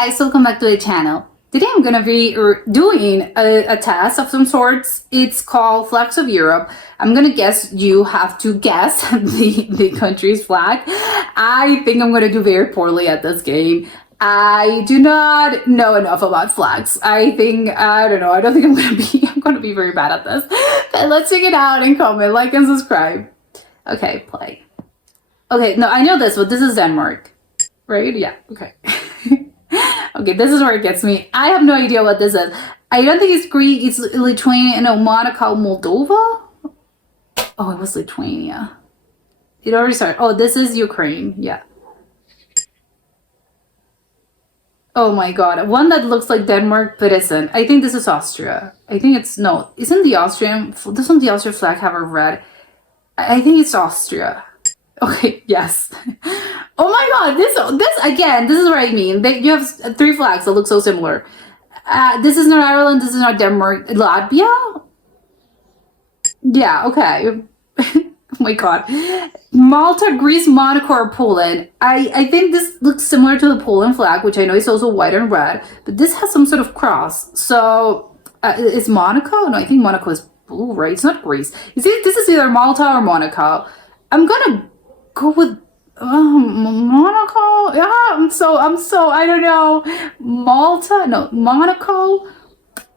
guys, welcome back to the channel. Today I'm gonna be doing a test of some sorts. It's called Flags of Europe. I'm gonna guess, you have to guess the country's flag. I think I'm gonna do very poorly at this game. I do not know enough about flags. I don't know, I don't think I'm gonna be very bad at this. But let's check it out and comment, like and subscribe. Okay, play. Okay, no, I know this, but this is Denmark. Right? Yeah, okay. Okay, this is where it gets me. I have no idea what this is. I don't think it's Greek, it's Lithuania, no, Monaco, Moldova? Oh, it was Lithuania. It already started. Oh, this is Ukraine, yeah. Oh my god, one that looks like Denmark, but isn't. I think this is Austria. I think it's, no, doesn't the Austrian flag have a red? I think it's Austria. Okay, yes. Oh my god, this again, this is what I mean. You have three flags that look so similar. This is not Ireland, this is not Denmark. Latvia? Yeah, okay. Oh my god. Malta, Greece, Monaco, or Poland. I think this looks similar to the Poland flag, which I know is also white and red, but this has some sort of cross. So, is Monaco? No, I think Monaco is blue, right? It's not Greece. You see, this is either Malta or Monaco. I'm gonna go with Monaco. Yeah, I'm so I don't know. Malta, no, Monaco.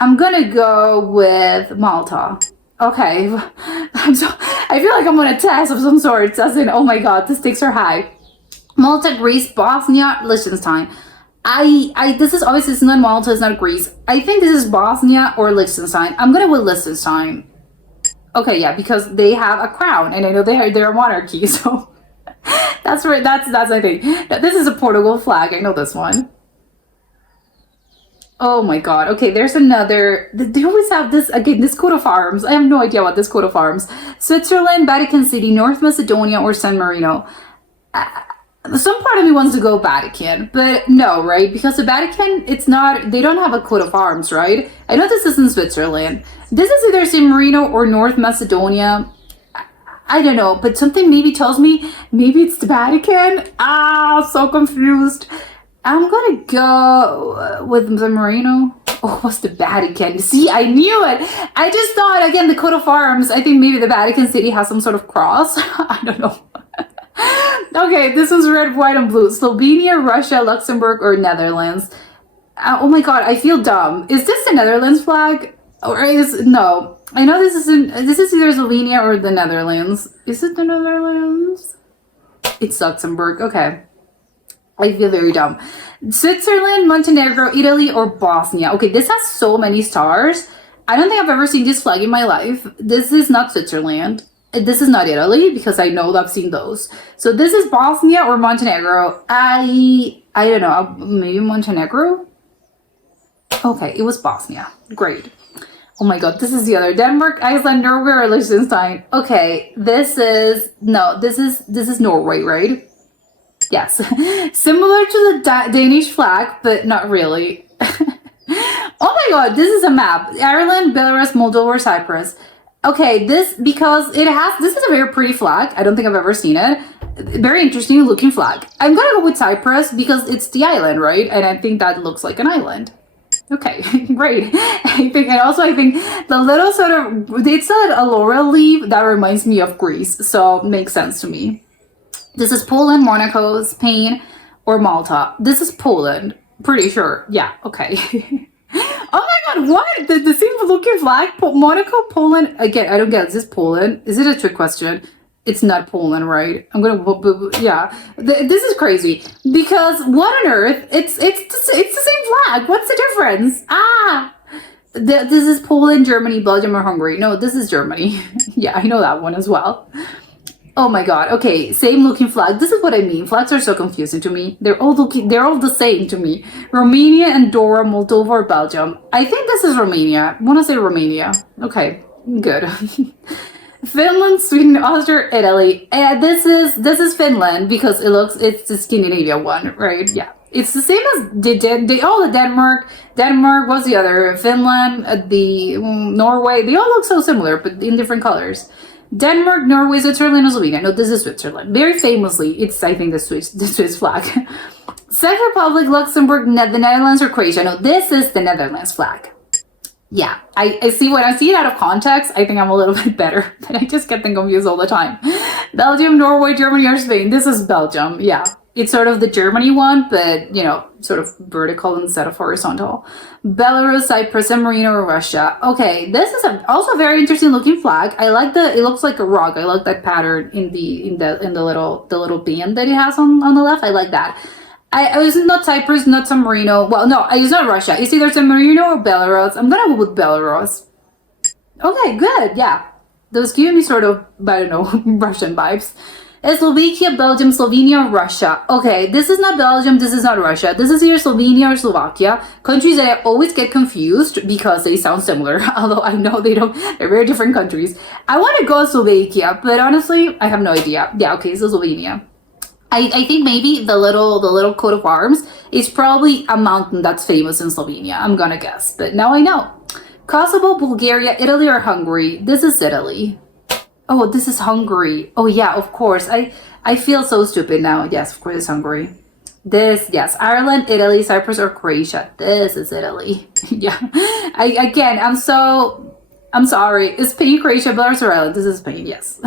I'm gonna go with Malta. Okay, I feel like I'm on a test of some sort. As in, oh my god, the stakes are high. Malta, Greece, Bosnia, Liechtenstein. This is obviously, it's not Malta, it's not Greece. I think this is Bosnia or Liechtenstein. I'm gonna go with Liechtenstein. Okay, yeah, because they have a crown, and I know they're a monarchy, so that's right. That's I think. This is a Portugal flag. I know this one. Oh my god. Okay, there's another. They always have this again. This coat of arms. I have no idea what this coat of arms. Switzerland, Vatican City, North Macedonia, or San Marino. Some part of me wants to go Vatican, but no, right? Because the Vatican, it's not, they don't have a coat of arms, right? I know this is in Switzerland. This is either San Marino or North Macedonia. I don't know, but something maybe tells me maybe it's the Vatican. So confused. I'm gonna go with San Marino. Oh, what's the Vatican? See, I knew it. I just thought, again, the coat of arms. I think maybe the Vatican City has some sort of cross. I don't know. Okay, this one's red, white, and blue. Slovenia, Russia, Luxembourg, or Netherlands. Oh my god, I feel dumb. Is this the Netherlands flag? Or no. I know this is either Slovenia or the Netherlands. Is it the Netherlands? It's Luxembourg. Okay. I feel very dumb. Switzerland, Montenegro, Italy, or Bosnia. Okay, this has so many stars. I don't think I've ever seen this flag in my life. This is not Switzerland. This is not Italy, because I know I've seen those. So this is Bosnia or Montenegro. I don't know, maybe Montenegro? Okay, it was Bosnia. Great. Oh my god, this is the other. Denmark, Iceland, Norway, or Liechtenstein. Okay, this is Norway, right? Yes. Similar to the Danish flag, but not really. Oh my god, this is a map. Ireland, Belarus, Moldova, or Cyprus. Okay, this is a very pretty flag. I don't think I've ever seen it. Very interesting looking flag. I'm gonna go with Cyprus because it's the island, right? And I think that looks like an island. Okay, great. I think the little sort of, they said a laurel leaf, that reminds me of Greece, so makes sense to me. This is Poland, Monaco, Spain, or Malta. This is Poland, pretty sure. Yeah, okay. Oh my god, what? The same looking flag? Monaco, Poland. Again, I don't get it. Is this Poland? Is it a trick question? It's not Poland, right? I'm gonna, yeah. This is crazy. Because what on earth? It's the same flag. What's the difference? This is Poland, Germany, Belgium, or Hungary. No, this is Germany. Yeah, I know that one as well. Oh my god, okay, same looking flag. This is what I mean. Flags are so confusing to me. They're all the same to me. Romania, Andorra, Moldova, or Belgium. I think this is Romania. I want to say Romania. Okay, good. Finland, Sweden, Austria, Italy. This is Finland because it's the Scandinavia one, right? Yeah. It's the same as the Denmark. Denmark was the other. Finland, the Norway. They all look so similar, but in different colors. Denmark, Norway, Switzerland, and Slovenia. No, this is Switzerland. Very famously, it's, I think, the Swiss flag. Czech Republic, Luxembourg, the Netherlands, or Croatia. No, this is the Netherlands flag. Yeah, I see when I see it out of context, I think I'm a little bit better, but I just get them confused all the time. Belgium, Norway, Germany, or Spain. This is Belgium, yeah. It's sort of the Germany one, but, you know, sort of vertical instead of horizontal. Belarus, Cyprus, San Marino, or Russia. Okay, this is also a very interesting looking flag. I like it looks like a rock. I like that pattern in the little band that it has on the left. I like that. I was not Cyprus, not San Marino. Well, no, it's not Russia. It's either San Marino or Belarus. I'm gonna go with Belarus. Okay, good, yeah. Those give me sort of, I don't know, Russian vibes. Slovakia, Belgium, Slovenia, Russia. Okay, this is not Belgium, this is not Russia. This is either Slovenia or Slovakia. Countries that I always get confused because they sound similar, although I know they don't, they're very different countries. I want to go Slovakia, but honestly, I have no idea. Yeah, okay, so Slovenia. I think maybe the little coat of arms is probably a mountain that's famous in Slovenia. I'm gonna guess, but now I know. Kosovo, Bulgaria, Italy, or Hungary. This is Italy. Oh, this is Hungary. Oh yeah, of course. I feel so stupid now. Yes, of course it's Hungary. This, yes, Ireland, Italy, Cyprus, or Croatia. This is Italy. Yeah. I'm sorry. It's Spain, Croatia, Belarus, or Ireland. This is Spain. Yes.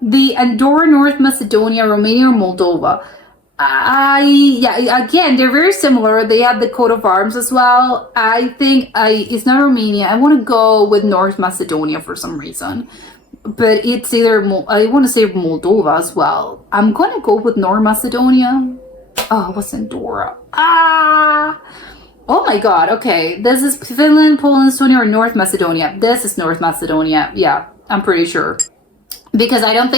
The Andorra, North Macedonia, Romania, or Moldova. Again, they're very similar. They have the coat of arms as well. I think it's not Romania. I want to go with North Macedonia for some reason. But it's either, I want to say Moldova as well. I'm going to go with North Macedonia. Oh, what's Andorra? Oh my god, okay. This is Finland, Poland, Estonia, or North Macedonia. This is North Macedonia. Yeah, I'm pretty sure. Because I don't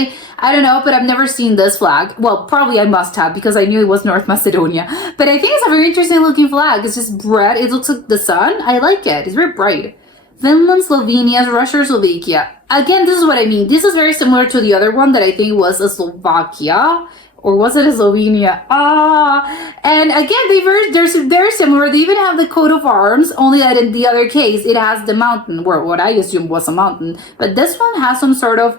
know, but I've never seen this flag. Well, probably I must have because I knew it was North Macedonia. But I think it's a very interesting looking flag. It's just red. It looks like the sun. I like it. It's very bright. Finland, Slovenia, Russia, Slovakia. Again, this is what I mean. This is very similar to the other one that I think was a Slovakia. Or was it a Slovenia? And again, they're very similar. They even have the coat of arms, only that in the other case, it has the mountain, where what I assumed was a mountain. But this one has some sort of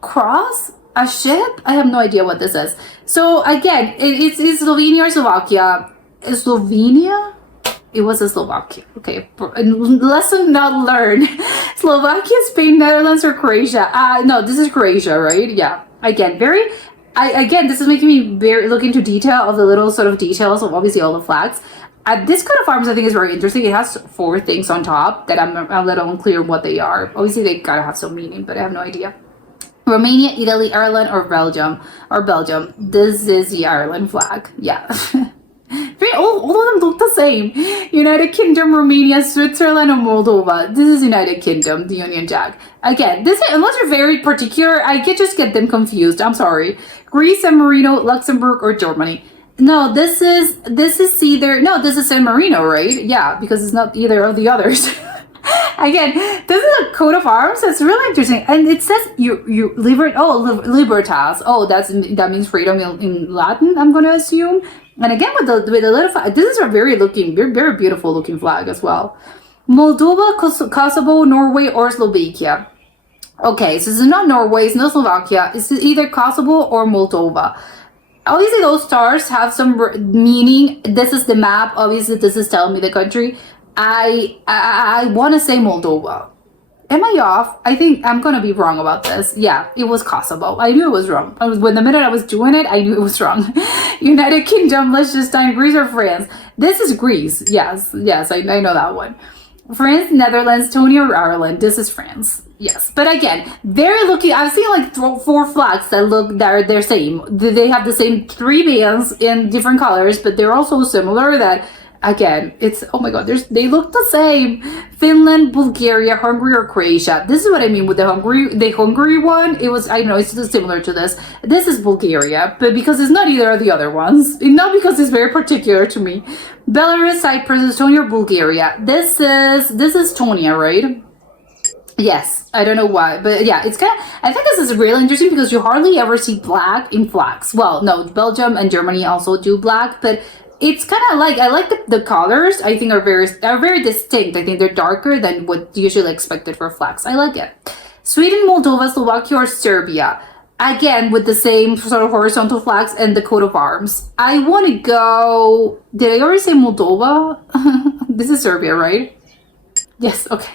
cross, a ship. I have no idea what this is. So again, it's Slovenia or Slovakia. Slovenia? It was a Slovakia. Okay, lesson not learned. Slovakia, Spain, Netherlands, or Croatia. No, this is Croatia, right? Yeah. Again, this is making me very look into detail of the little sort of details of obviously all the flags. This coat of arms I think is very interesting. It has 4 things on top that I'm a little unclear what they are. Obviously they gotta have some meaning, but I have no idea. Romania, Italy, Ireland, or Belgium. This is the Ireland flag. Yeah. All of them look the same. United Kingdom, Romania, Switzerland, or Moldova. This is United Kingdom, the Union Jack. Again, unless you're very particular, I just get them confused. I'm sorry. Greece, San Marino, Luxembourg, or Germany. No, this is San Marino, right? Yeah, because it's not either of the others. Again, this is a coat of arms. It's really interesting, and it says libertas. Oh, that means freedom in Latin, I'm gonna assume. And again, with the little flag, this is a very beautiful looking flag as well. Moldova, Kosovo, Norway, or Slovakia. Okay, so this is not Norway, it's not Slovakia. It's either Kosovo or Moldova. Obviously, those stars have some meaning. This is the map. Obviously, this is telling me the country. I want to say Moldova. Am I off? I think I'm going to be wrong about this. Yeah, it was Kosovo. I knew it was wrong. When the minute I was doing it, I knew it was wrong. United Kingdom, Liechtenstein, Greece, or France. This is Greece. Yes, I know that one. France, Netherlands, Estonia, or Ireland. This is France. Yes, but again, I've seen like 4 flags they're same. They have the same 3 bands in different colors, but they're also similar that, again, it's, oh my god, they look the same. Finland, Bulgaria, Hungary, or Croatia. This is what I mean with the Hungary one. It was, I know, it's similar to this. This is Bulgaria, but because it's not either of the other ones. Not because it's very particular to me. Belarus, Cyprus, Estonia, or Bulgaria. This is Estonia, right? Yes, I don't know why, but yeah, it's kind of, I think this is really interesting because you hardly ever see black in flags. Well, no, Belgium and Germany also do black, but it's kind of like, I like the colors. I think are very distinct. I think they're darker than what usually expected for flags. I like it. Sweden, Moldova, Slovakia, or Serbia. Again, with the same sort of horizontal flags and the coat of arms. I want to go. Did I already say Moldova? This is Serbia, right? Yes, okay.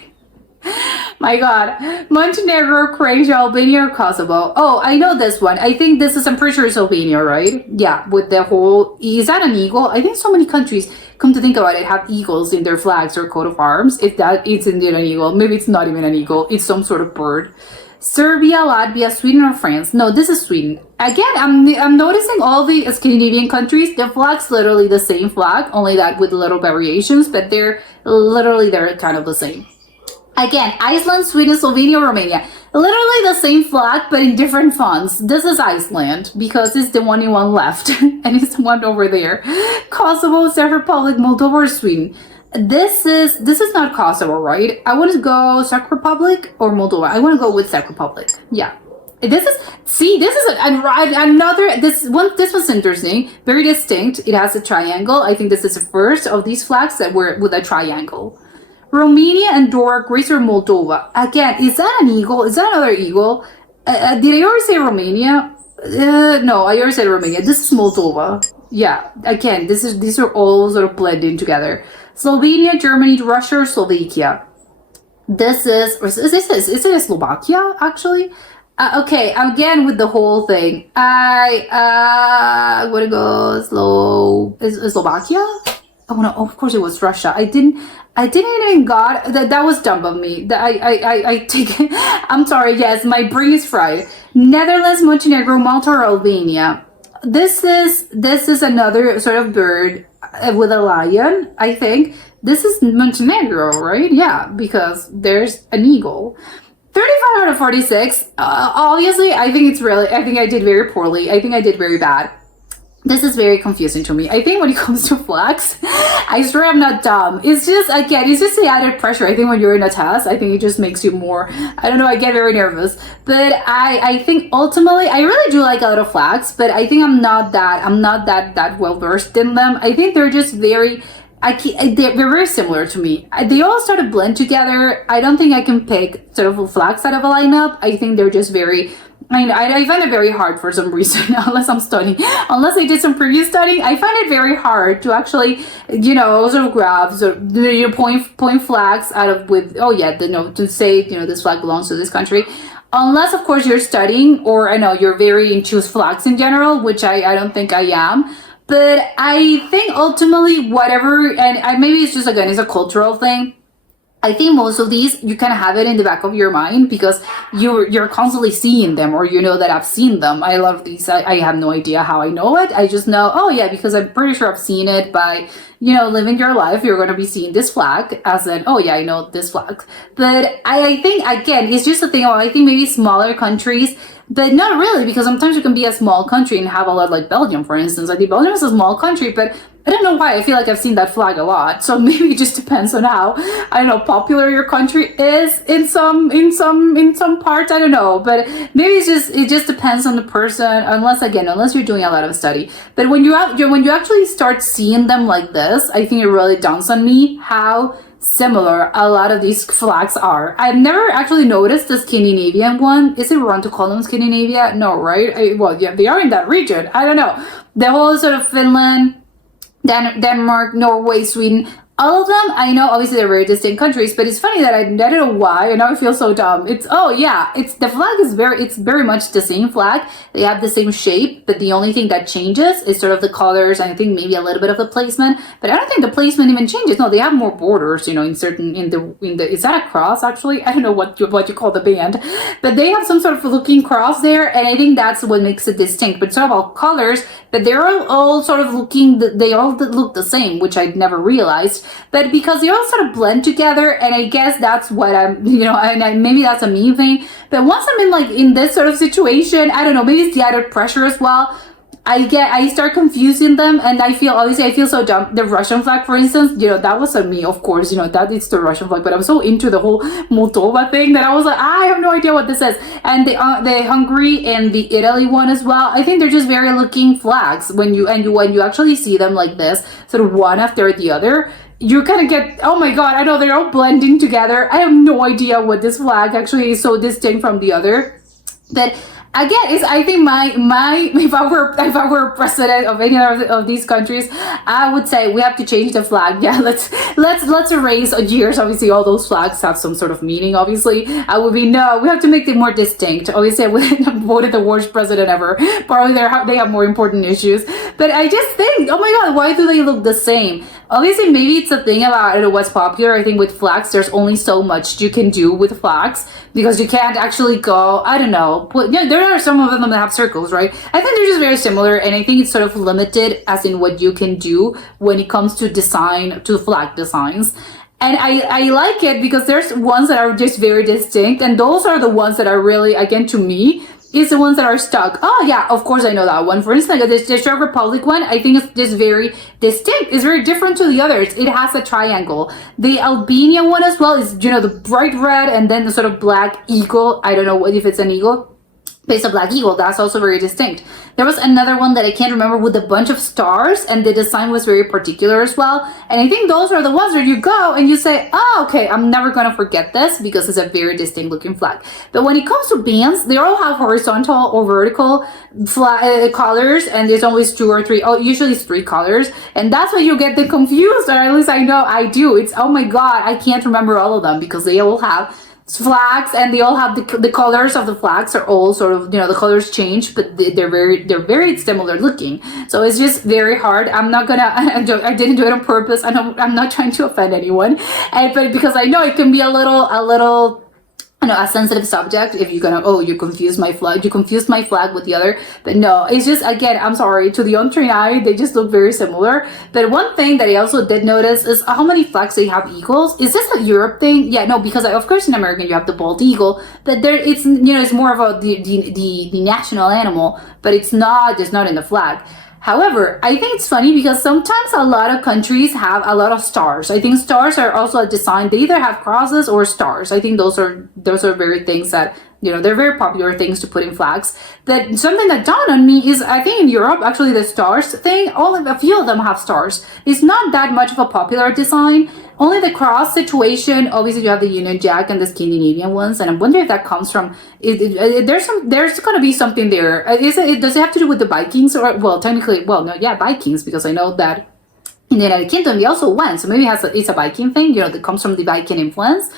My God. Montenegro, Croatia, Albania, or Kosovo. Oh, I know this one. I think this is, I'm pretty sure it's Albania, right? Yeah, with the whole, is that an eagle? I think so many countries, come to think about it, have eagles in their flags or coat of arms. If that, it's indeed an eagle. Maybe it's not even an eagle. It's some sort of bird. Serbia, Latvia, Sweden, or France? No, this is Sweden. Again, I'm noticing all the Scandinavian countries, the flag's literally the same flag, only that with little variations, but they're kind of the same. Again, Iceland, Sweden, Slovenia, Romania. Literally the same flag, but in different fonts. This is Iceland, because it's the only one left, and it's the one over there. Kosovo, Czech Republic, Moldova, or Sweden. This is not Kosovo, right? I want to go Czech Republic or Moldova. I want to go with Czech Republic. Yeah. This is another, this was interesting, very distinct. It has a triangle. I think this is the first of these flags that were with a triangle. Romania, Andorra, Greece, or Moldova. Again, is that an eagle? Is that another eagle? Did I already say Romania? No, I already said Romania. This is Moldova. Yeah, again, these are all sort of blending together. Slovenia, Germany, Russia, or Slovakia. Is it Slovakia, actually? Okay, again with the whole thing. I want to go Slovakia? Oh no, of course it was Russia. I didn't even got that was dumb of me. I take it. I'm sorry, yes, my brain is fried. Netherlands, Montenegro, Malta, or Albania. This is another sort of bird with a lion, I think. This is Montenegro, right? Yeah, because there's an eagle. 35 out of 46. Obviously, I think I did very poorly. I think I did very bad. This is very confusing to me. I think when it comes to flags, I swear I'm not dumb. It's just, again, it's just the added pressure. I think when you're in a test, I think it just makes you more, I don't know, I get very nervous. But I think ultimately, I really do like a lot of flags, but I think I'm not that well versed in them. I think they're just very, they're very similar to me. They all sort of blend together. I don't think I can pick sort of flags out of a lineup. I think they're just very, I find it very hard for some reason, unless I'm studying. Unless I did some previous studying, I find it very hard to actually, sort of grab, point flags out of to say, this flag belongs to this country. Unless, of course, you're studying, or I know you're very into flags in general, which I don't think I am. But I think ultimately, whatever, and maybe it's just, again, it's a cultural thing. I think most of these, you can have it in the back of your mind because you're constantly seeing them, or you know that I've seen them. I love these. I have no idea how I know it. I just know, oh yeah, because I'm pretty sure I've seen it by, living your life. You're going to be seeing this flag as in, oh yeah, I know this flag. But I think, again, it's just a thing about, I think maybe smaller countries, but not really, because sometimes you can be a small country and have a lot, like Belgium, for instance. I think Belgium is a small country, but I don't know why. I feel like I've seen that flag a lot. So maybe it just depends on how, popular your country is in some parts. I don't know. But maybe it just depends on the person, unless you're doing a lot of study. But when you actually start seeing them like this, I think it really dawns on me how similar a lot of these flags are. I've never actually noticed the Scandinavian one. Is it wrong to call them Scandinavia? No, right? They are in that region. I don't know. The whole sort of Finland, Denmark, Norway, Sweden, all of them, I know obviously they're very distinct countries, but it's funny that I don't know why, and now I feel so dumb. The flag is it's very much the same flag. They have the same shape, but the only thing that changes is sort of the colors, and I think maybe a little bit of the placement, but I don't think the placement even changes. No, they have more borders, in the, is that a cross actually? I don't know what you call the band, but they have some sort of looking cross there, and I think that's what makes it distinct, but sort of all colors, but they're all sort of they all look the same, which I'd never realized. But because they all sort of blend together, and I guess that's what I'm, and maybe that's a me thing. But once I'm in this sort of situation, I don't know, maybe it's the added pressure as well. I start confusing them, and I feel so dumb. The Russian flag, for instance, that was on me, of course, that it's the Russian flag, but I'm so into the whole Moldova thing that I was like, I have no idea what this is. And the Hungary and the Italy one as well, I think they're just very looking flags. When you actually see them like this, sort of one after the other, you kind of get, oh my god, I know they're all blending together. I have no idea what this flag actually is so distinct from the other. But again, I think my if I were president of any of these countries, I would say we have to change the flag. Yeah, let's erase years. Obviously, all those flags have some sort of meaning. Obviously, I would be no. We have to make them more distinct. Obviously, I would have voted the worst president ever. Probably they have more important issues. But I just think, oh my god, why do they look the same? Obviously, maybe it's a thing about what's popular. I think with flags, there's only so much you can do with flags because you can't actually go, I don't know. There are some of them that have circles, right? I think they're just very similar, and I think it's sort of limited as in what you can do when it comes to flag designs. And I like it because there's ones that are just very distinct, and those are the ones that are really, again, to me, is the ones that are stuck. Oh yeah, of course I know that one. For instance, like the Czech Republic one, I think it's just very distinct. It's very different to the others. It has a triangle. The Albania one as well is, the bright red and then the sort of black eagle. I don't know if it's an eagle. It's a black eagle. That's also very distinct. There was another one that I can't remember with a bunch of stars, and the design was very particular as well. And I think those are the ones where you go and you say, oh, okay, I'm never going to forget this because it's a very distinct looking flag. But when it comes to bands, they all have horizontal or vertical colors, and there's always two or three, usually it's three colors. And that's why you get the confused, or at least I know I do. It's, oh my God, I can't remember all of them because they all have flags, and they all have the colors of the flags are all sort of, the colors change, but they're very similar looking. So it's just very hard. I'm not gonna, I didn't do it on purpose. I'm not trying to offend anyone, but because I know it can be a little a sensitive subject if you're gonna, you confused my flag with the other. But no, it's just, again, I'm sorry, to the untrained eye, they just look very similar. But one thing that I also did notice is how many flags they have eagles. Is this a Europe thing? Yeah, no, because of course in America you have the bald eagle, but there it's, it's more of the national animal, but it's not in the flag. However, I think it's funny because sometimes a lot of countries have a lot of stars. I think stars are also a design. They either have crosses or stars. I think those are very things that, they're very popular things to put in flags. That something that dawned on me is, I think in Europe, actually the stars thing, a few of them have stars. It's not that much of a popular design. Only the cross situation, obviously you have the Union Jack and the Scandinavian ones, and I'm wondering if that comes from, there's going to be something there. Does it have to do with the Vikings? Or, well, technically, Vikings, because I know that in the United Kingdom they also went, so maybe it's a Viking thing, that comes from the Viking influence.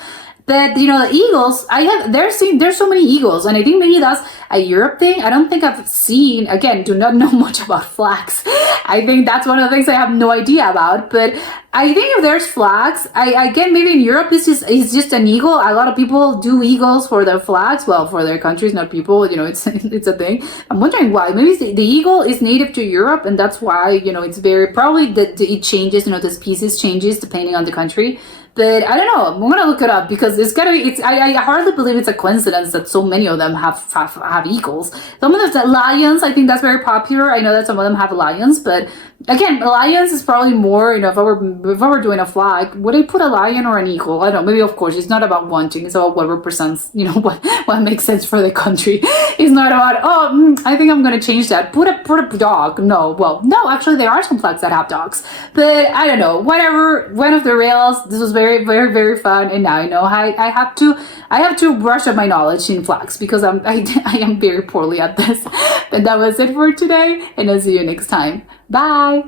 But the eagles, there's so many eagles, and I think maybe that's a Europe thing. I don't think I've seen, again, do not know much about flags. I think that's one of the things I have no idea about. But I think if there's flags, again, maybe in Europe it's just an eagle. A lot of people do eagles for their flags, well, for their countries, not people. It's a thing. I'm wondering why. Maybe the eagle is native to Europe, and that's why it's very probably that it changes. The species changes depending on the country. But I don't know. I'm gonna look it up because it's gotta be. I hardly believe it's a coincidence that so many of them have eagles. Some of them lions. I think that's very popular. I know that some of them have lions, but again, lions is probably more. If I were doing a flag, would I put a lion or an eagle? I don't know. Maybe of course it's not about wanting. It's about what represents. What makes sense for the country. It's not about I think I'm gonna change that. Put a dog. No. Well, no. Actually, there are some flags that have dogs, but I don't know. Whatever. One of the rails. This was very, very, very fun, and now I know I have to brush up my knowledge in flags because I am very poorly at this. But that was it for today, and I'll see you next time. Bye.